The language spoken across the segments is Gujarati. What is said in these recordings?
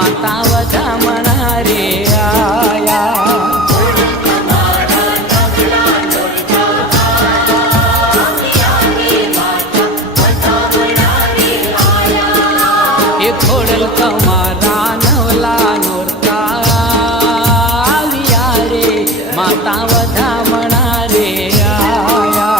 માતા વધામણા રે આયા. એ ખોડલ તમારા નવલા નોરતા આવ્યા રે માતા વધામણા રે આયા.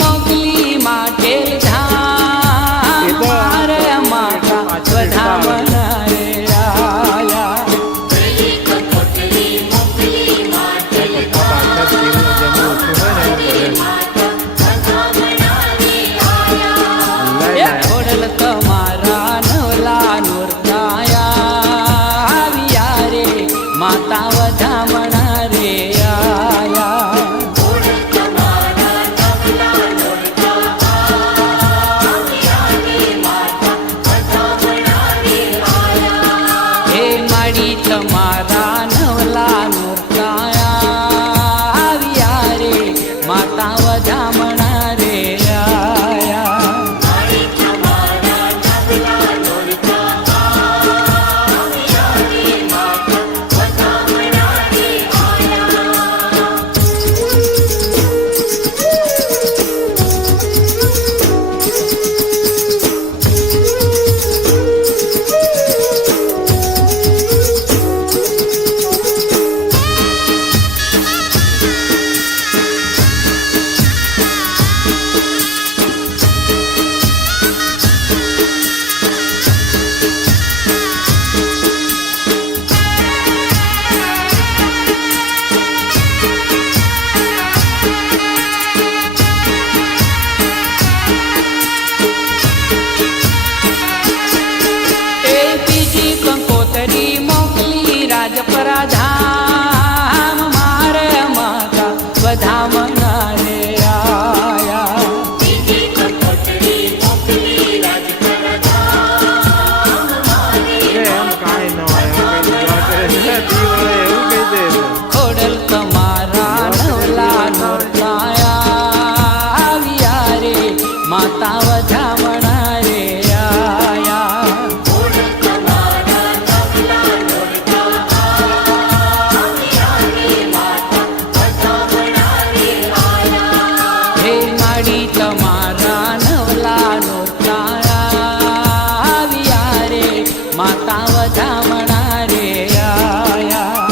મોકલી માટે ધામ મારે માતા વધામણા રે આયા. ખોડલ તમારા નવલા નોરતાયા આવ્યા રે માતા વધામણા રે આયા. તમારા નવલા નોરતાયા આવ્યા રે માતા વધામણા રે આયા. ધામ મારે માતા વધામણા રે આયા. ખોડલ તમારા નવલા નોરતાયા આવ્યા રે માતા વધામણા રે આયા. તમારા નવલા નોરતાયા આવ્યા રે માતા વધામણા રે આયા.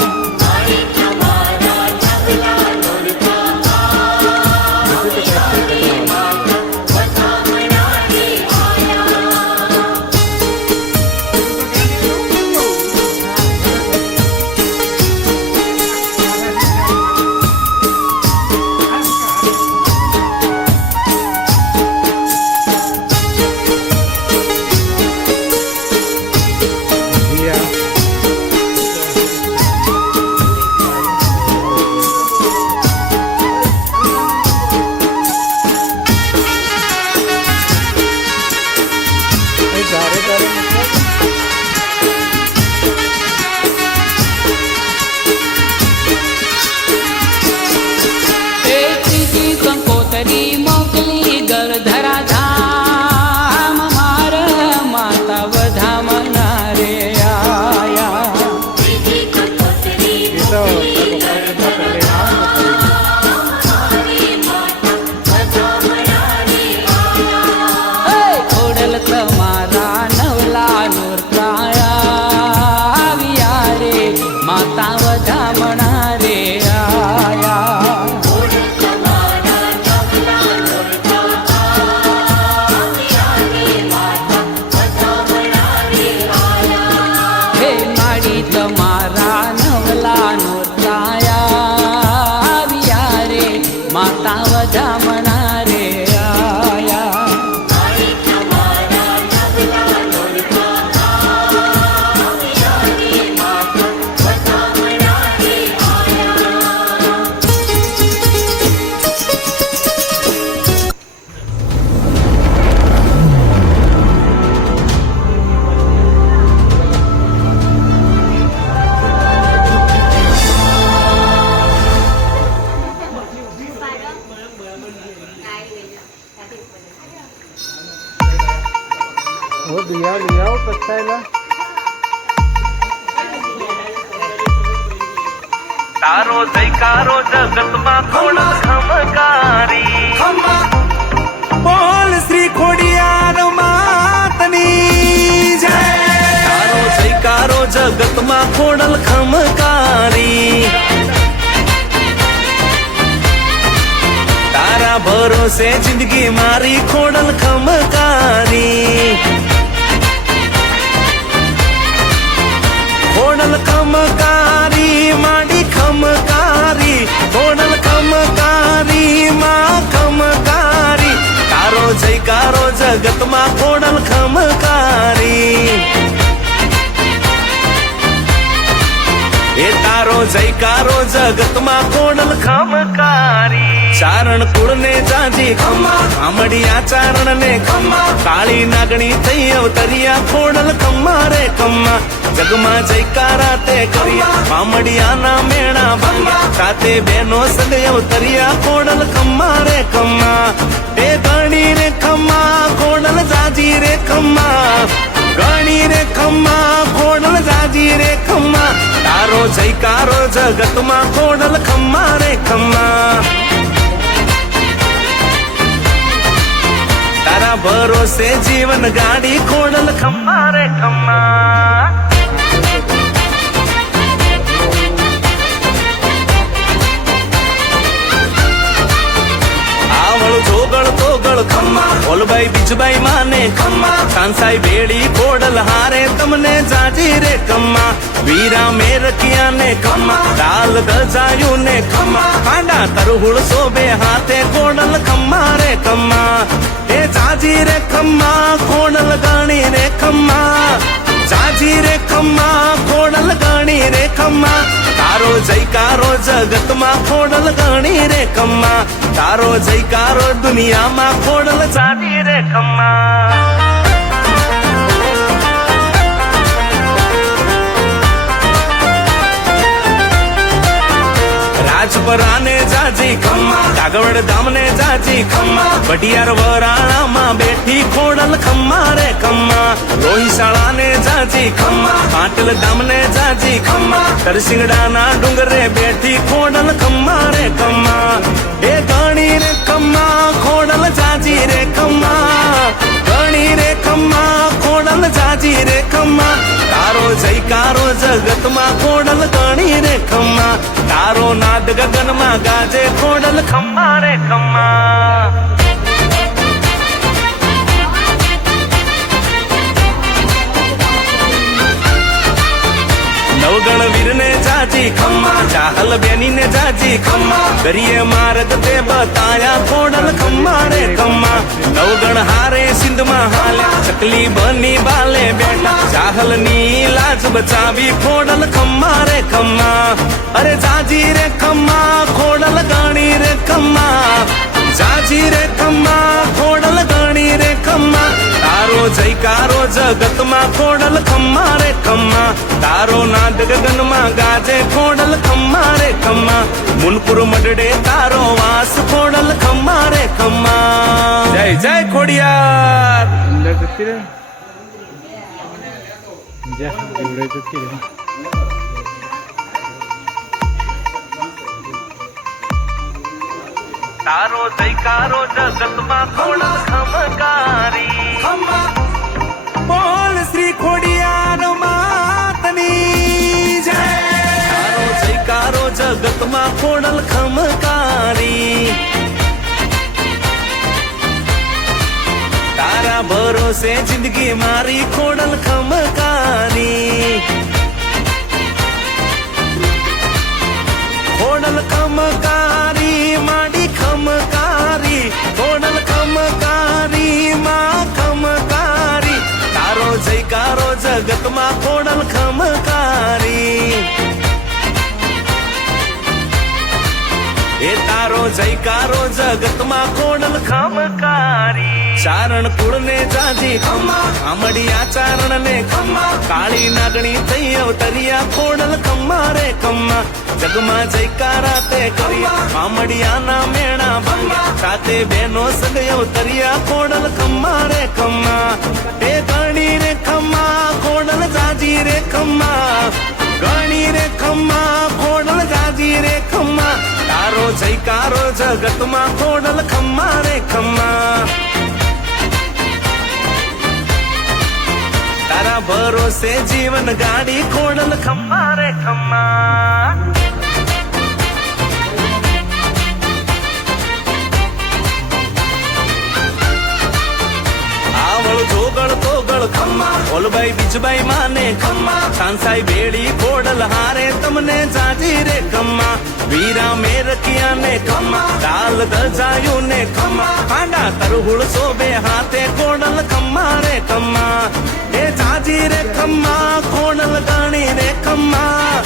ઓ દિયા લિયાઓ પસ્તાયેલા તારો જયકારો જગતમાં ખોડ ખમકારી બોલ શ્રી ખોડિયાર માતની જય તારો જયકારો જગતમાં ખોડલ ખમકારી તારા ભરોસે જિંદગી મારી ખોડલ ખમકારી ખોડલ ખમકારી માંડી ખમકારી ખોડલ ખમકારી માં ખમકારી તારો જયકારો જગતમાં ખોડલ ખમકારી એ તારો જયકારો જગતમાં ખોડલ ખમકારી ચારણ કુળ ને જાજી ખમા આમડિયા ચારણ ને ખમા કાળી નાગણી થઈ અવતરિયા ખોડલ ખમા રે ખમા જગમાં જયકારા તે કર્યા આમડિયા ના મેણા ભંગ્યા સાથે બેનો સંગ અવતરિયા ખોડલ ખમા રે ખમા એ ગણી રે ખમા ખોડલ જાજી રે ખમા ગણી રે ખમા ખોડલ જાજી રે ખમા તારો જયકારો જગતમાં ખોડલ ખમા રે ખમા તારા ભરોસે જીવન ગાડી ખોડલ ખમા રે ખમા જોગળ તોગળ ખમ્મા ઓલભાઈ બીજભાઈ માને ખમ્મા કાંસાઈ બેડી ખોડલ હારે તમને જાજી રે ખમ્મા વીરા મેરકિયા ને ખમ્મા લાલ ગજાયું ને ખમ્મા કાંડા તરહુળ સોબે હાથે ખોડલ ખમ્મા રે ખમ્મા એ જાજી રે ખમ્મા ખોડલ ગણી રે ખમ્મા જાજી રે ખમ્મા ખોડલ ગણી રે ખમ્મા તારો જયકારો જગતમાં ખોડલ ગણી રે ખમ્મા તારો જયકારો દુનિયામાં ખોડલ જાજી રે ખમ્મા રાજપરાને જાજી ખમ્મા કાગવડ ધામને જાજી ખમ્મા વઢિયાર વરાણામાં બેઠી ખોડલ ખમ્મા રે ખમ્મા રોહિશાળાને જાજી ખમ્મા પાટલ ધામને જાજી ખમ્મા તરસિંગડાના ડુંગરે બેઠી ખોડલ ખમ્મા રે ખમ્મા એ ગણી રે ખમ્મા ખોડલ જાજી રે ખમ્મા ગણી રે ખમ્મા ખોડલ જાજી રે ખમ્મા તારો જયકારો જગતમાં ખોડલ ગણી રે ખમ્મા તારો નાદ ગગનમાં ગાજે ખોડલ ખમ્મા રે ખમ્મા નવગણ વીર ને જાજી ખમ્મા ચાહલ બેની ને જાજી ખમ્મા કરીએ માર્ગ તે બતાયા ખોડલ ખમ્મા રે ખમ્મા નવગણ હારે સિંધમાં હાલ્યા ચકલી બની બાલે બેઠા ચાહલ ની લાજ બચાવી ખોડલ ખમ્મા રે ખમ્મા અરે જાજી રે ખમ્મા ખોડલ ગણી રે ખમ્મા જાજી રે ખમ્મા ખોડલ ગણી રે ખમ્મા તારો જયકારો જગતમાં ખોડલ ખમ્મા રે ખમ્મા તારો નાદ ગગનમાં ગાજે ખોડલ ખમ્મા રે ખમ્મા મુનપુર મડડે તારો વાસ ખોડલ ખમ્મા રે ખમ્મા જય જય ખોડિયાર અંદર જતી રહે જા એવડે જતી રહે તારો જયકારો જગતમાં ખોડલ ખમકારી બોલ શ્રી ખોડિયાર માતની જય તારો જયકારો જગતમાં ખોડલ ખમકારી તારા ભરોસે જિંદગી મારી ખોડલ ખમકારી ખોડલ ખમકારી માંડી ખમકારી ખોડલ ખમકારી માં ખમકારી તારો જયકારો જગતમાં ખોડલ ખમકારી એ તારો જયકારો જગતમાં ખોડલ ખમકારી ચારણ કુળ ને જાજી ખમ્મા આમડિયા ચારણ ને ખમ્મા કાળી નાગણી થઈ અવતરિયા ખોડલ ખમ્મા રે ખમ્મા જગમાં જયકારા તે કર્યા આમડિયા ના મેણા ભંગ્યા સાથે બેનો સંગ અવતરિયા ખોડલ ખમ્મા રે ખમ્મા એ ગણી જયકારો જગતમાં ખોડલ ખમ્મા રે ખમ્મા તારા ભરોસે જીવન ગાડી ખોડલ ખમ્મા રે ખમ્મા આવળ જોગળ તોગળ ખમ્મા ઓલબાઈ બીજબાઈ માને ખમ્મા સાંસાઈ બેડી ખોડલ હારે તમને જાજી રે ખમ્મા વીરા મેરકિયા ને ખમ્મા દાલ દજાયું ને ખમ્મા આડા તરહુળ સોબે હાથે ખોડલ ખમ્મા રે ખમ્મા એ જાજી રે ખમ્મા ખોડલ ગણી રે ખમ્મા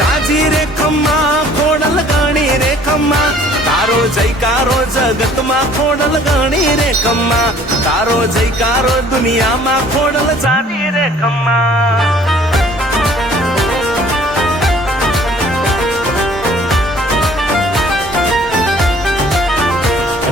જાજી રે ખમ્મા ખોડલ ગણી રે ખમ્મા તારો જયકારો જગતમાં ખોડલ ગણી રે ખમ્મા તારો જયકારો દુનિયામાં ખોડલ જાજી રે ખમ્મા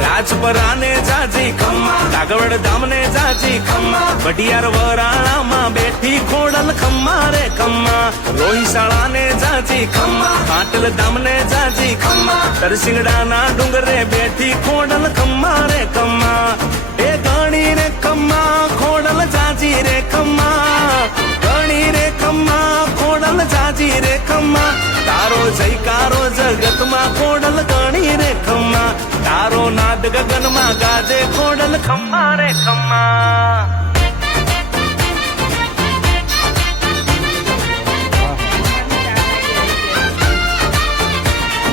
રાજપરાને જાજી ખમ્મા કાગવડ ધામને જાજી ખમ્મા વડિયાર વરાણામાં બેઠી ખોડલ ખમ્મા રે ખમ્મા રોહિશાળાને જાજી ખમ્મા પાટલ ધામને જાજી ખમ્મા તરસિંગડાના ડુંગરે બેઠી ખોડલ ખમ્મા રે ખમ્મા એ ગણી રે ખમ્મા ખોડલ જાજી રે ખમ્મા ગણી રે ખમ્મા ખોડલ જાજી રે ખમ્મા તારો જયકારો જગતમાં ખોડલ ગણી રે ખમ્મા તારો નાદ ગગનમાં ગાજે ખોડલ ખમ્મા રે ખમ્મા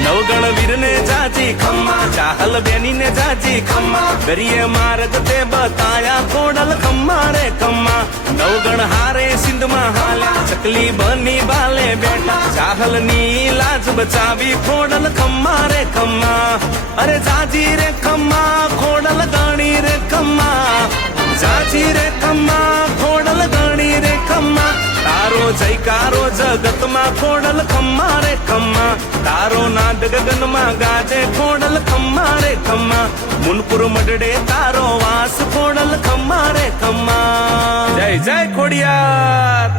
નવગણ વીરને જાજી ખમ્મા ચાહલ બેનીને જાજી ખમ્મા દરિયે માર્ગ તે બતાયા ખોડલ ખમ્મા રે ખમ્મા નવગણ હારે સિંધમાં હાલ્યા ચકલી બની બાલે બેઠા ચાહલની લાજ બચાવી ખોડલ ખમ્મા રે ખમ્મા અરે જાજી રે ખમ્મા ખોડલ ગણી રે ખમ્મા જાજી રે ખમ્મા ખોડલ ગણી રે ખમ્મા તારો જયકારો જગતમાં ખોડલ ખમ્મા રે ખમ્મા તારો નાદ ગગનમાં ગાજે ખોડલ ખમ્મા રે ખમ્મા મુનપુર મડડે તારો વાસ ખોડલ ખમ્મા રે ખમ્મા જય જય ખોડિયાર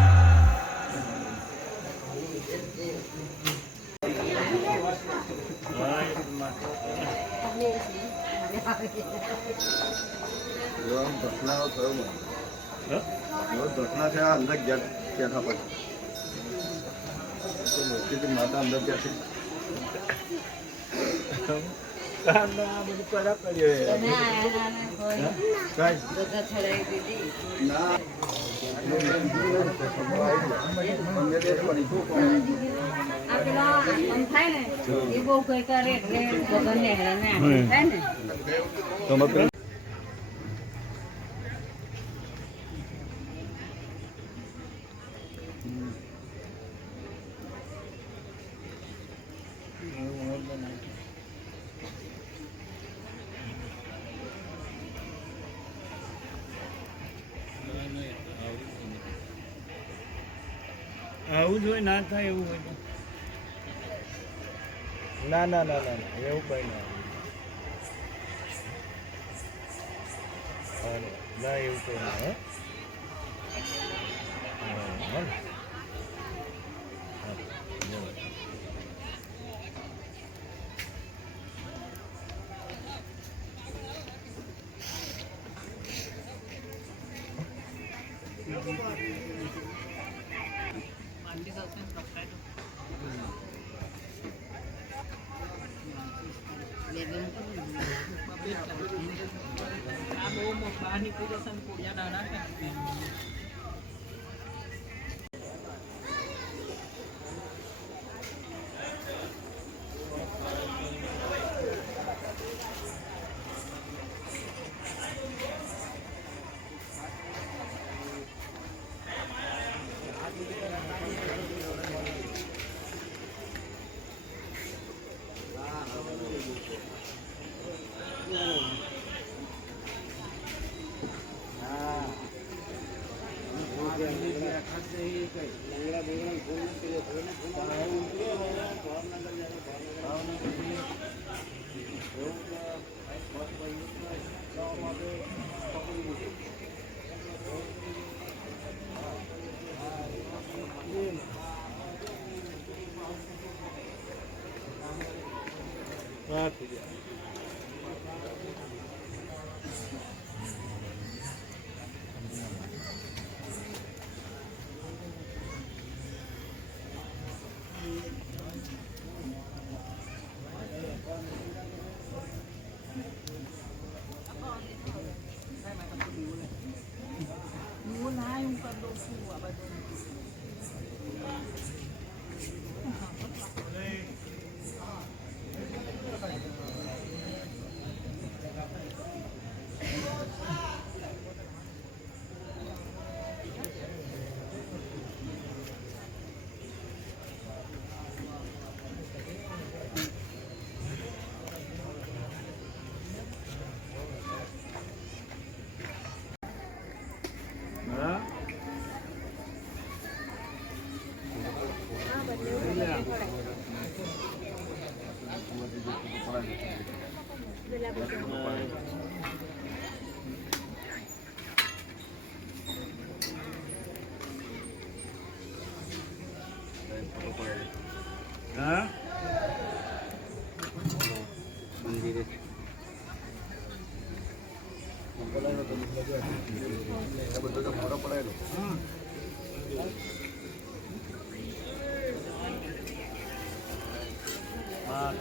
ઘટના છે અંદર બેઠા પછી માતા અંદર બેઠી બધું ખરાબ કર્યું આવું જ હોય ના થાય એવું હોય ના ના ના ના ના એવું કઈ ના એવું કઈ ના હે બહારની પૂજા પૂજા દાડા હા હા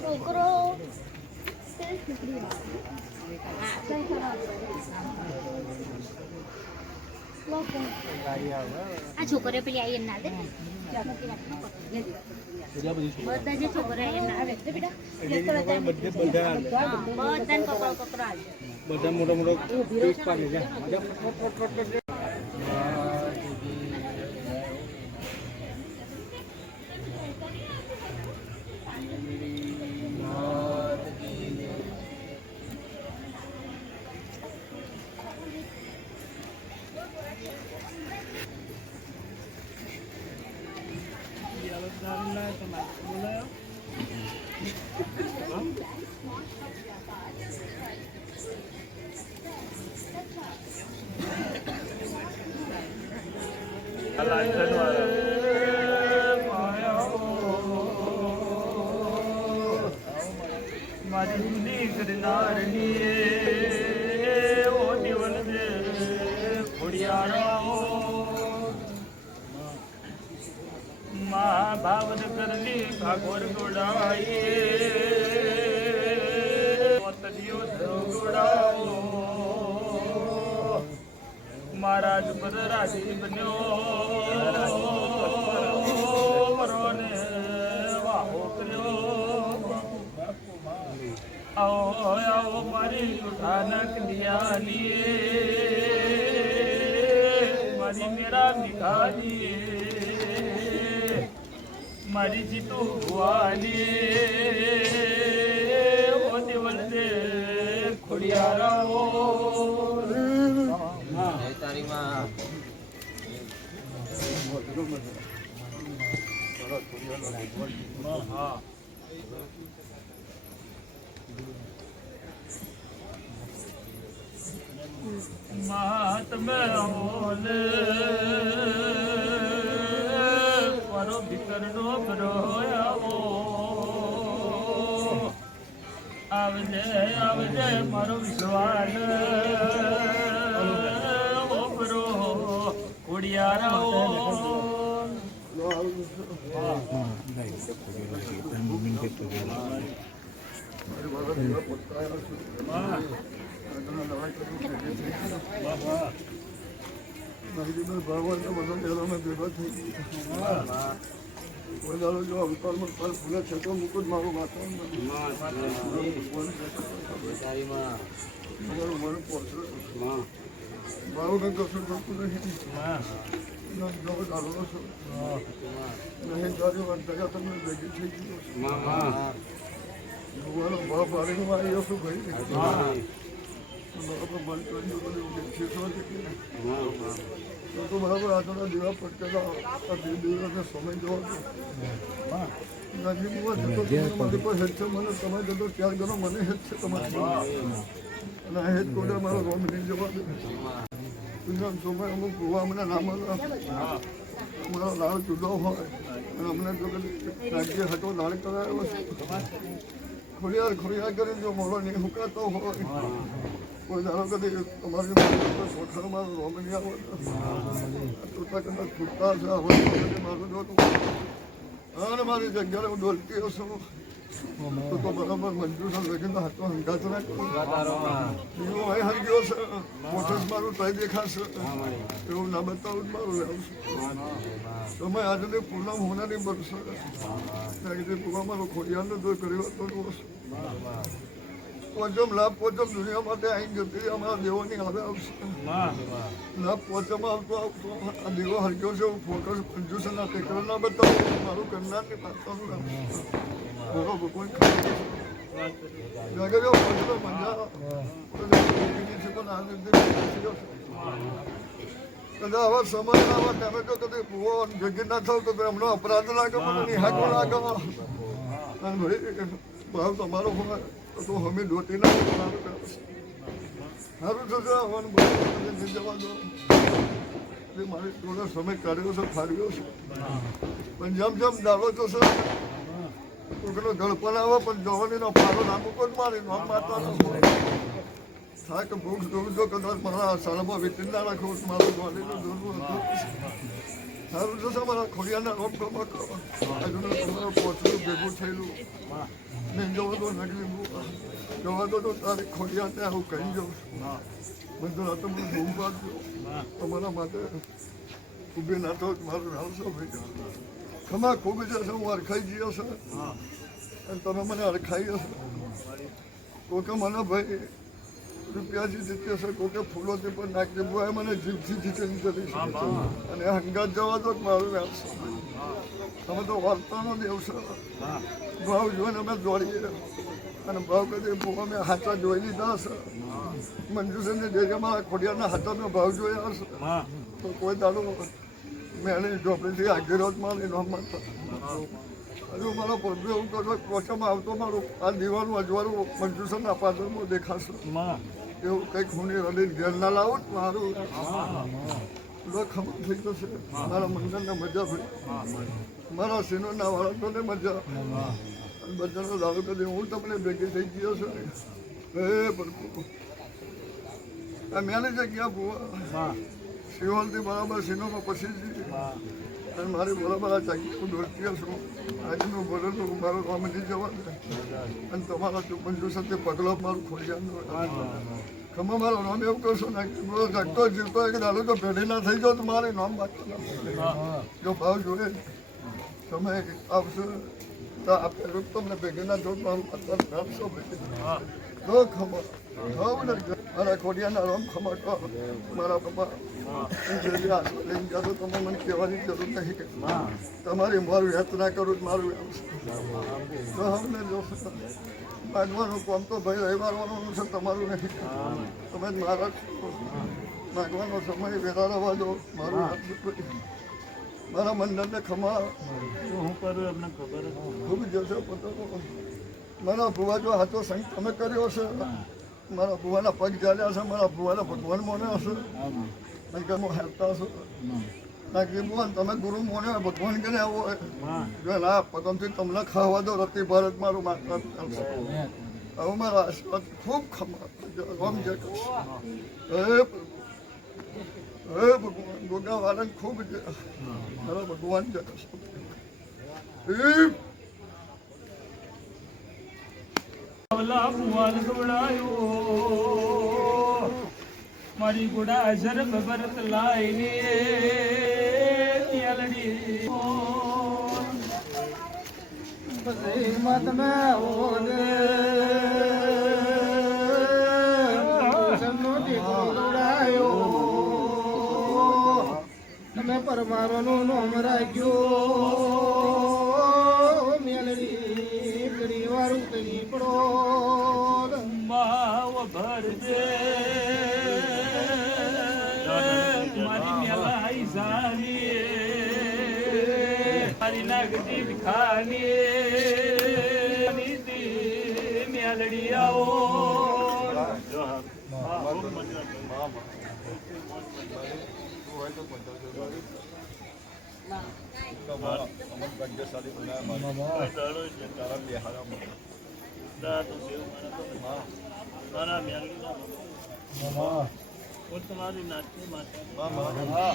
છોકરો આ છોકરીઓ પેલી આઈ ના દે બધા જે છોકરા એમ ના આવે બેટા બધાને પકડો બધા મોટા મોટા પીસ પાડી જા મારી કરનારની ઓ નિવલ દે ખોડિયારો મા ભાવન કરલી ભાગોર ગોડાઈએ મોતડીઓ ગોડાઓ મહારાજ પર રાજી બન્યો મરોને વાહો કર્યો आओ आओ मारी उठानक लिया लिए मारी मेरा निकाह लिए मारी जीतू हुआ लिए ओ देवल दे खुड़ियारा तारी माँ हाँ महात्मा होले परो बिकरनो बरोयाओ आवजे आवजे मारो विश्वास ओ बरो कुड़ियाराओ ભગવાન બધો ભેગો થઈ ગયો જો અવતારમાં ફળ ફૂલે છે તો મુકુટ મારું માથું મારું કંઈ કશું કરતું નહીં દારૂનો છું નહીં તારી વંતકા તમને ભેગી થઈ ગયો ભગવાન ભાવ પાડીને મારી એવું ભાઈ બંધ કર્યું બધું તો બરાબર આજના દીવા પડકેલા આ દિવસને સમય જવા નાની બુવા જતો મારી પર હેત છે મને તમે જતો ત્યાર ગણો મને હેત છે તમારી અને આ હેત કોડે મારો રોમ નહીં જવા દે સમય અમુક બુવા અમને નામ અમારો લાળ જુદો હોય અને અમને જો રાજ્ય હતો લાળ કરાયો છે ખોડિયાર કરીને જો મોડો નહીં હુકાતો હોય કોઈ ધારો કદી તમારી સોઠાનો મારો રોમ નહીં આવો તૂટતા કરતા છૂટતા છે હવે મારું જોતું અને મારી જગ્યાએ હું ડોલતી હશું તો બરાબર મંજૂર લખીને હાથો હંગાત ના કરું એવું અહીં હંગ્યો છે મોટસ મારું તય દેખાશે એવું ના બતાવું મારું આવશે તમે આજે પૂનમ હોનાની બનશે પૂરા મારો ખોડિયારનો જો કર્યો હતો પોચમ લાભ પોચમ દુનિયા માટે અહીં જતી અમારા દેવોની આવે આવશે લાભ પોચમ આવતો આ દેવો હરગ્યો છે હું ફોટો કંજુસના ટેકરા ના બતાવું મારું કરનારની પાત્રનું નામ બરોબર કોઈ જગજો પોચમ મજા પણ આ રીતે કદા આવા સમય આવા તમે તો કદી ભૂવો ભેગી ના થાવ તો એમનો અપરાધ લાગે મને નિહાકો લાગે અને ભાઈ ભાવ તમારો હોય તો અમે દોટી ના સારું થશે આવવાનું બધું જવા દો મારી થોડો સમય કાઢ્યો છે ફાળ્યો છે પણ જેમ દાડો થશે કોઈનો ગળપણ આવે પણ જવાની ફાળો નામો કોઈ મારી નામ માતા થાક ભૂખ જોઉં જો કદાચ મારા શાળામાં વિતરી ના રાખો મારું ગોળીનું દોરવું હતું સારું થશે મારા ખોડિયાના રોપ ગમો આજુ તમારું પોચલું ભેગું થયેલું નહીં જવા દો નગરી જવા દો તો તારે ખોડિયા ત્યાં હું કહી જાઉં બધું રાતો હું બહુ પાડજો તમારા માટે ઊભી ના તો મારું આવશો ભાઈ ખમા ખૂબ જશે હું અરખાઈ ગયો છે અને તમે મને અરખાઈ હશે કોકે મને ભાઈ રૂપિયાથી જીતી હશે કોકે ફૂલોથી પણ નાખી બોય મને જીવથી જીતેલી કરી છે અને હંગાત જવા દો મારું આવશે તમે તો વાર્તાનો દેવ છો ભાવ જોઈને અમે દોડીએ અને ભાવ કદી અમે હાથા જોઈ લીધા હશે મંજુસનને જે મારા ખોડિયારના હાથા મેં ભાવ જોયા હશે તો કોઈ દાડો મેં એને ઝોપડીથી આગળ જ મારી નોમમાં હજુ મારો પ્રભુ એવું કરો કોચામાં આવતો મારું આ દીવાનું અજવાળું મંજુસનના પાદરમાં દેખાશે એવું કંઈક હું રડીને ઘેર ના લાવું મારું ખબર થઈ જશે મારા મંદિરને મજા ભાઈ મારા સિનોના વાળાને મજા બધાનો દારૂ કરી હું તમને ભેગી થઈ ગયો છું હે પ્રભુ આ મેની જગ્યા ભૂવા શિવલથી બરાબર સિનોમાં પછી અને મારી બરાબર આ જગ્યા હું દોડતી છું આજનું ભરેલું મારું કામ નહીં જવા દે અને તમારા ચોપંજો સાથે પગલો મારું ખોડિયાનું ખમા મારો નામ એવું કરશો ને જગતો જીવતો એક દાડો તો પેઢી ના થઈ જાઓ તો મારે નામ બાકી જો ભાવ જોઈએ સમય આવશે તો આપણે તમને ભેગી ના જો મારું પત્તર નાખશો તો ખમા મારા ખોડિયાના રોમ ખમા કહો મારા પપ્પા લઈને જાતો તમે મને કહેવાની જરૂર નહીં કે તમારી મારું હેત ના કરું મારું તો અમને જોશે માગવાનું કામ તો ભાઈ રવિવારવાનું છે તમારું નહીં તમે મારા માગવાનો સમય વેરાળવા દો મારું મારા મંડળને ખમા હું કરું એમને ખબર ખૂબ જશે પોતાનો મારા ભુવા જો હાથો સંગ તમે કર્યો હશે મારા ભુવાના પગ ચાલ્યા હશે મારા ભુવાના ભગવાન મોને હશે અને કે હું હેરતા હશો નાખી ભુવન તમે ગુરુ મોને ભગવાન કે આવો જો ના પગમથી તમને ખાવા દો રતી ભારત મારું માતા ચાલશે હવે મારા આશીર્વાદ ખૂબ ખમા રોમ જય હે ભગવાન ગોગા વાળાને ખૂબ મારા ભગવાન જય ભુવાન ગવડાયો મારી ગુડા અજર ભરત લાઈને ત્યાલડી મત મે ઓને સમનો દીકરાયો તમે પરમારનું નામ રાખ્યો મેલડી ઘડી વાળું કઈ પડો માવ ભરજે મારી મેલા સાની મારી નાગજી ખાની મેલડી આવો મારા મેલડી તમારી નાચની માતા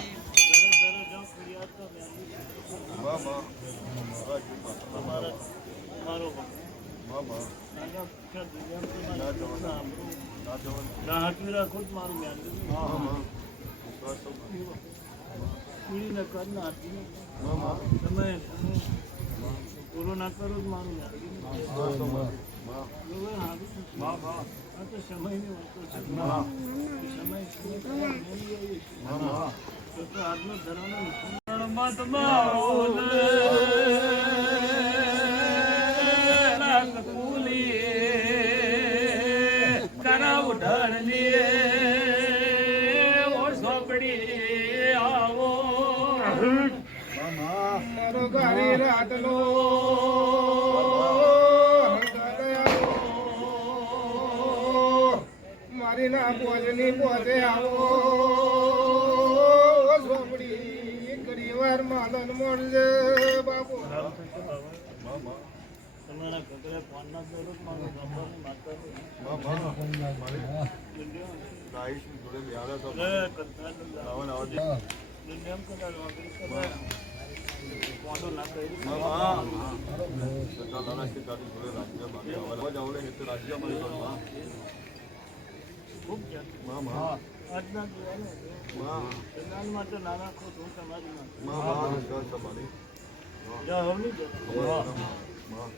પૂરો ના કરો મારું કરાવ ઢળની સોપડી આવો મારો ગાડી રાતનો મારી ના પોજની પોતે આવો સોપડી ઘણી વાર માદન મળજે બાપુ તમારા ઘરે ફોન ના કરો મારો બાપાની માતા આજના દિવસ માટે નાના ખોટ હું તમારી માં